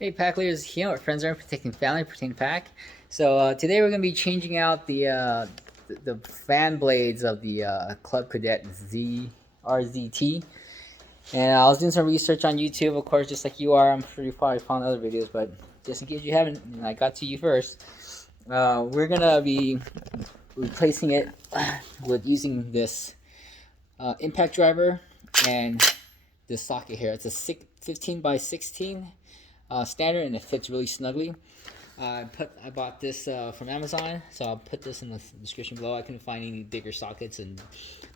Hey Packers, here with friends are protecting family, protecting pack. So today we're going to be changing out the fan blades of the Club Cadet Z RZT. And I was doing some research on YouTube, of course, just like you are. I'm sure you probably found other videos, but just in case you haven't, and I got to you first. We're gonna be replacing it with using this impact driver and this socket here. It's a 15 by 16 standard, and it fits really snugly. I bought this from Amazon, so I'll put this in the description below. I couldn't find any bigger sockets, and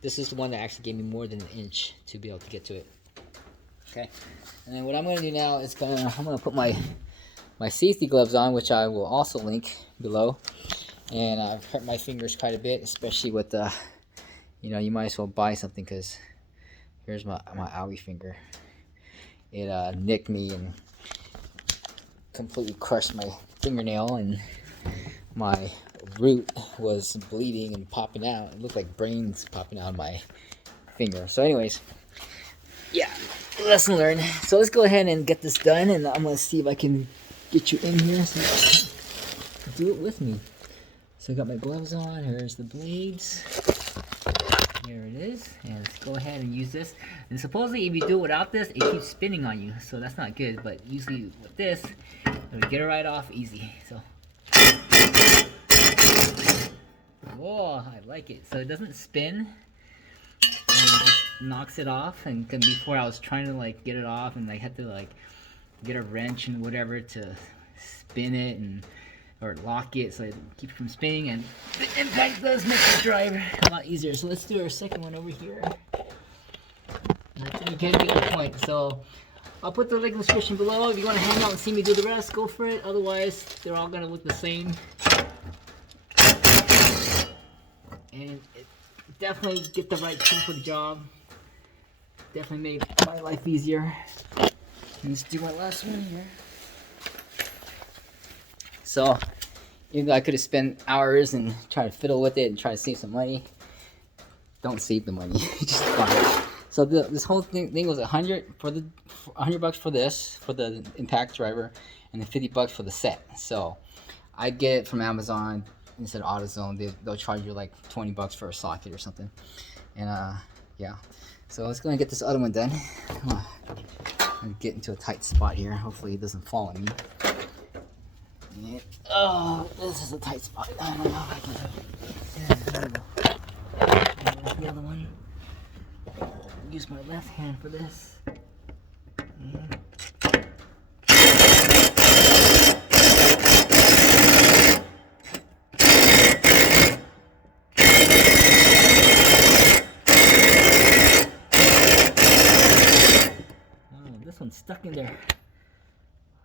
this is the one that actually gave me more than an inch to be able to get to it. Okay, and then what I'm gonna do now is I'm gonna put my safety gloves on, which I will also link below. And I've hurt my fingers quite a bit, especially with the, you might as well buy something, because here's my owie finger. It nicked me and completely crushed my fingernail, and my root was bleeding and popping out. It looked like brains popping out of my finger. So anyways, yeah, lesson learned. So let's go ahead and get this done, and I'm gonna see if I can get you in here so you can do it with me. So I got my gloves on. Here's the blades. Here it is, and let's go ahead and use this. And supposedly if you do it without this, it keeps spinning on you, so that's not good. But usually with this, it'll get it right off easy. So, whoa, I like it. So it doesn't spin, and it just knocks it off. And before I was trying to like get it off, and I had to like get a wrench and whatever to spin it or lock it so it keeps from spinning, and the impact does make the drive a lot easier. So let's do our second one over here. I think you can get the point. So I'll put the link in the description below. If you want to hang out and see me do the rest, go for it. Otherwise, they're all going to look the same. And it definitely get the right tool for the job. Definitely made my life easier. Let's do my last one here. So, even though I could have spent hours and try to fiddle with it and try to save some money, don't save the money. Just buy it. So this whole thing was $100 for this, for the impact driver, and then $50 for the set. So I get it from Amazon instead of AutoZone. They'll charge you like $20 for a socket or something. And yeah. So let's go and get this other one done. I'm get into a tight spot here. Hopefully it doesn't fall on me. Oh, this is a tight spot. I don't know if I can do it. Yeah, the other one. Use my left hand for this. Oh, this one's stuck in there.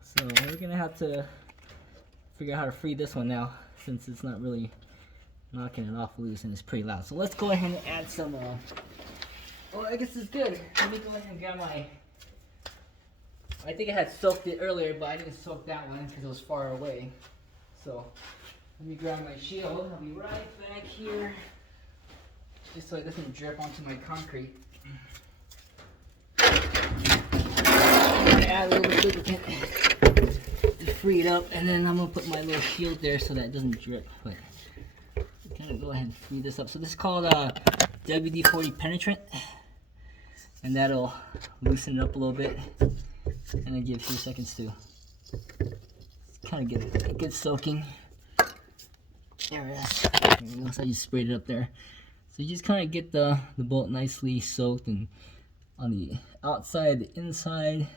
So we're gonna have to figure out how to free this one now, since it's not really knocking it off loose and it's pretty loud. So let's go ahead and add some well, I guess it's good. Let me go ahead and grab my, I think I had soaked it earlier, but I didn't soak that one because it was far away. So let me grab my shield. I'll be right back here, just so it doesn't drip onto my concrete. I'm gonna add a little bit of lubricant to free it up, and then I'm gonna put my little shield there so that it doesn't drip. But kind of go ahead and free this up. So this is called WD-40 penetrant, and that'll loosen it up a little bit, and then give a few seconds to kind of get a good soaking. There it is. Once I just sprayed it up there, so you just kind of get the bolt nicely soaked, and on the outside, the inside,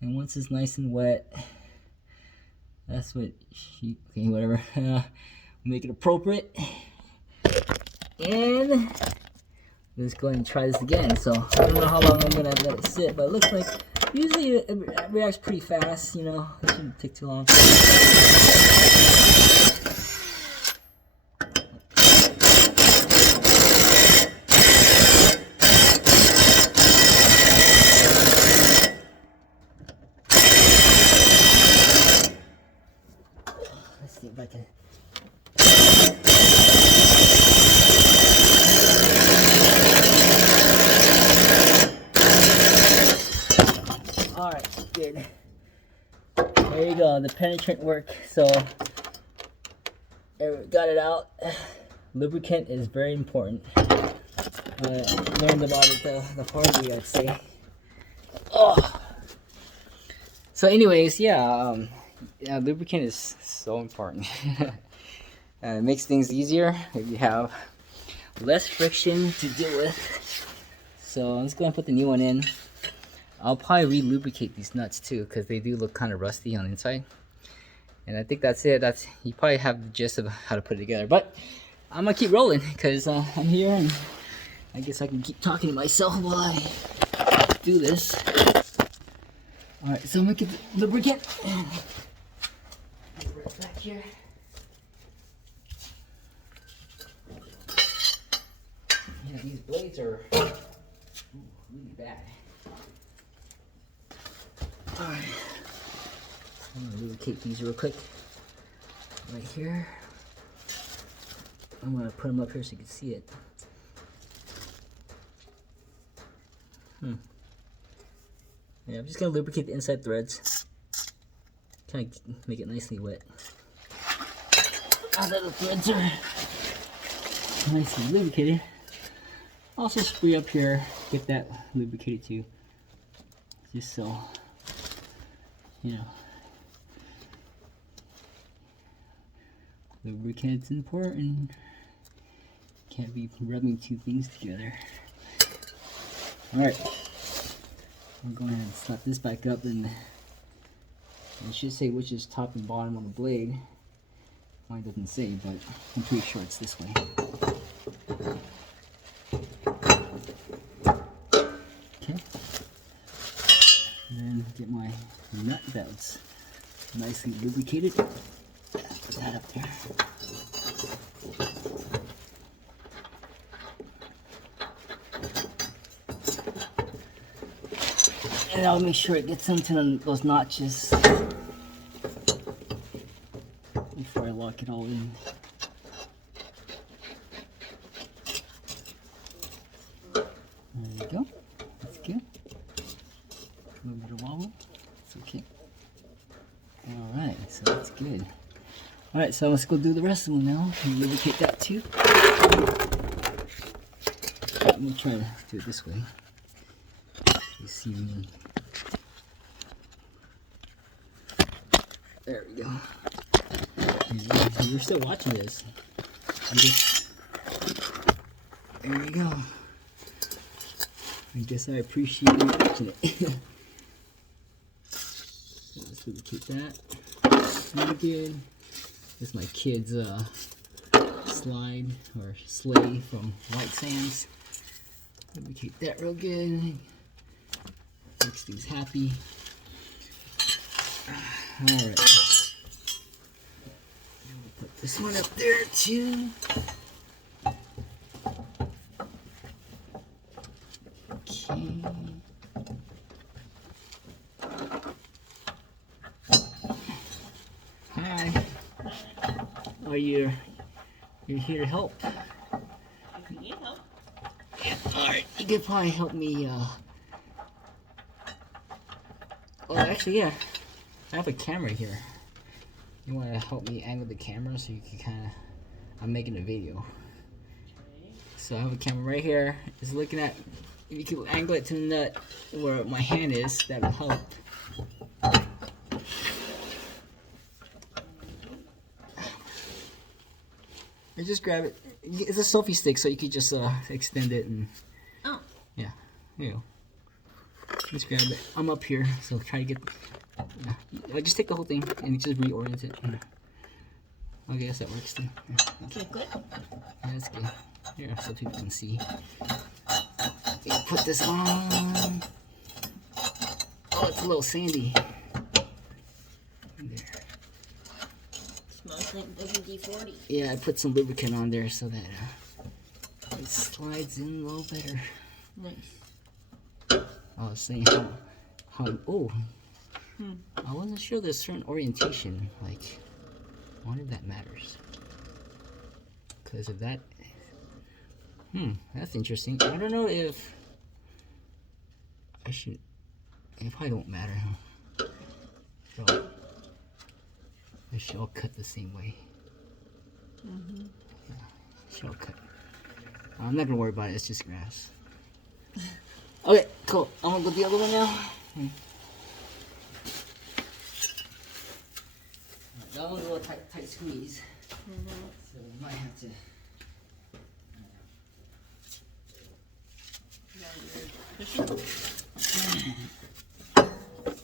and once it's nice and wet, that's what okay, whatever. Make it appropriate, and let's go ahead and try this again. So I don't know how long I'm gonna let it sit, but it looks like usually it reacts pretty fast. It shouldn't take too long. Let's see if I can. Alright, good. There you go, the penetrant work. So there, we got it out. Lubricant is very important. Learned about it the hard way, I'd say. Oh. So anyways, yeah, lubricant is so important. It makes things easier if you have less friction to deal with. So I'm just going to put the new one in. I'll probably re-lubricate these nuts too, because they do look kind of rusty on the inside. And I think that's it. You probably have the gist of how to put it together. But I'm gonna keep rolling because I'm here, and I guess I can keep talking to myself while I do this. All right, so I'm gonna get the lubricant. And right back here. Yeah, these blades are really bad. Alright, I'm gonna lubricate these real quick. Right here. I'm gonna put them up here so you can see it. Yeah, I'm just gonna lubricate the inside threads. Kind of make it nicely wet. Now that the threads are nicely lubricated, also spray up here, get that lubricated too. Just so, you know, lubricant's important. Can't be rubbing two things together. Alright, I'm going ahead and slap this back up, and it should say which is top and bottom on the blade. Mine doesn't say, but I'm pretty sure it's this way. Okay. And then get my nut that's nicely lubricated. Put that up there. And I'll make sure it gets into those notches before I lock it all in. There you go. That's good. A little bit of wobble. It's okay. Alright, so that's good. Alright, so let's go do the rest of them now. And lubricate that too. I'm going to try to do it this way. You see me. There we go. You're still watching this. There you go. I guess I appreciate you watching it. Let's lubricate that. Really good. This is my kid's slide or sleigh from White Sands. Lubricate that real good. Makes things happy. Alright. Put this one up there too. Okay. Hi. Oh, you're here to help? If you need help. Yeah. Alright, you could probably help me oh, actually, yeah. I have a camera here. You want to help me angle the camera so you can kind of... I'm making a video. Okay. So I have a camera right here. It's looking at... If you can angle it to the nut where my hand is, that will help. I just grab it. It's a selfie stick, so you can just extend it and... Oh. Yeah. There you go. Just grab it. I'm up here, so try to get... I just take the whole thing and just reorient it. I guess that works too. Okay, good. Yeah, that's good. Here, so people can see. Put this on. Oh, it's a little sandy. There. Smells like WD-40. Yeah, I put some lubricant on there so that it slides in a little better. Nice. I was saying oh. I wasn't sure there's certain orientation, like, I wonder if that matters. Because of that, that's interesting. I don't know if I should, it probably won't matter, huh? So, should all cut the same way. Mm-hmm. Yeah, should all cut. I'm not gonna worry about it. It's just grass. Okay, cool. I'm gonna go the other one now. That one's a little tight squeeze. Mm-hmm. So we might have to.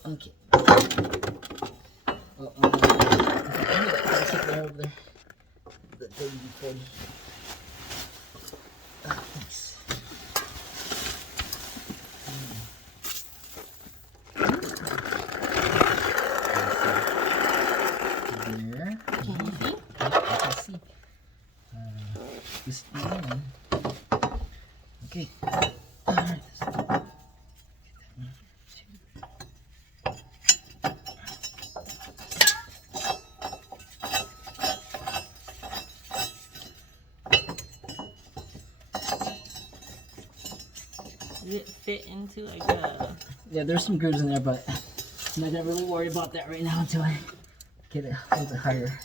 Okay. Oh, I'm gonna take that over there. The WD-40. Thanks. There. Can you see? I can see. This one. Okay. Alright. Does it fit into like a... Yeah, there's some grooves in there, but I'm not gonna really worry about that right now until I get it a little bit higher.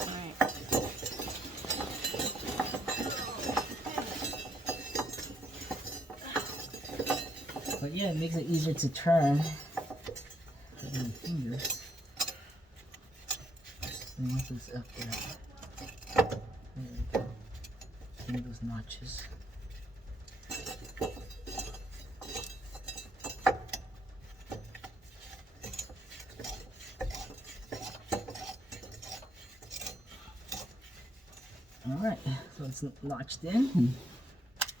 Alright. But yeah, it makes it easier to turn with my fingers. And once it's up there, there we go. Give me those notches. Alright, so it's notched in,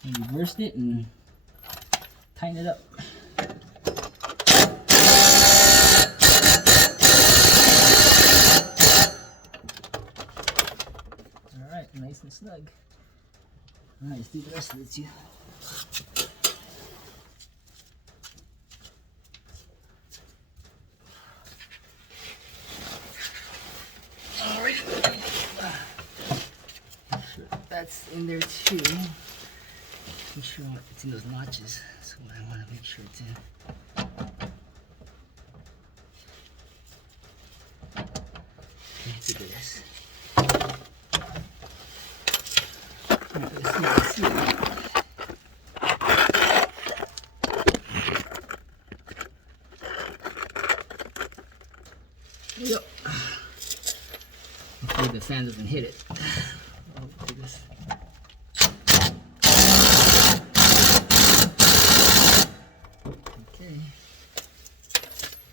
and reversed it and tighten it up. Alright, nice and snug. Alright, let's do the rest of it too. Alright. That's in there too. Make sure it's in those notches. So I want to make sure it's in. Okay, look at this. Alright, let's see. There we go. Hopefully the fan doesn't hit it. Oh, do this. Okay.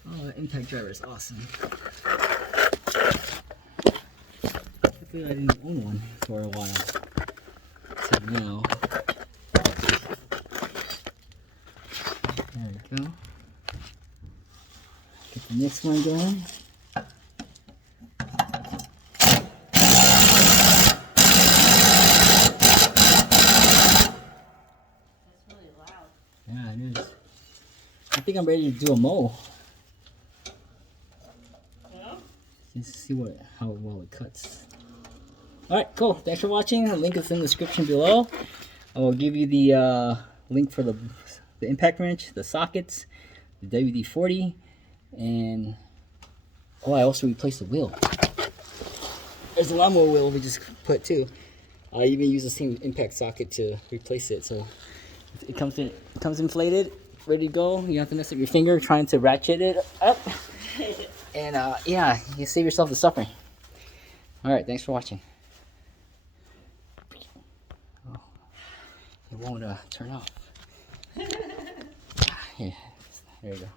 Oh, the impact driver is awesome. Luckily I didn't own one for a while. So now, there we go. Get the next one going. Yeah, it is. I think I'm ready to do a mow. Yeah? Just see how well it cuts. Alright, cool. Thanks for watching. The link is in the description below. I will give you the link for the impact wrench, the sockets, the WD-40, and oh, I also replaced the wheel. There's a lawnmower wheel we just put too. I even use the same impact socket to replace it, so it comes inflated, ready to go. You don't have to mess up your finger trying to ratchet it up. And yeah, you save yourself the suffering. Alright, thanks for watching. Oh, it won't turn off. Yeah, there you go.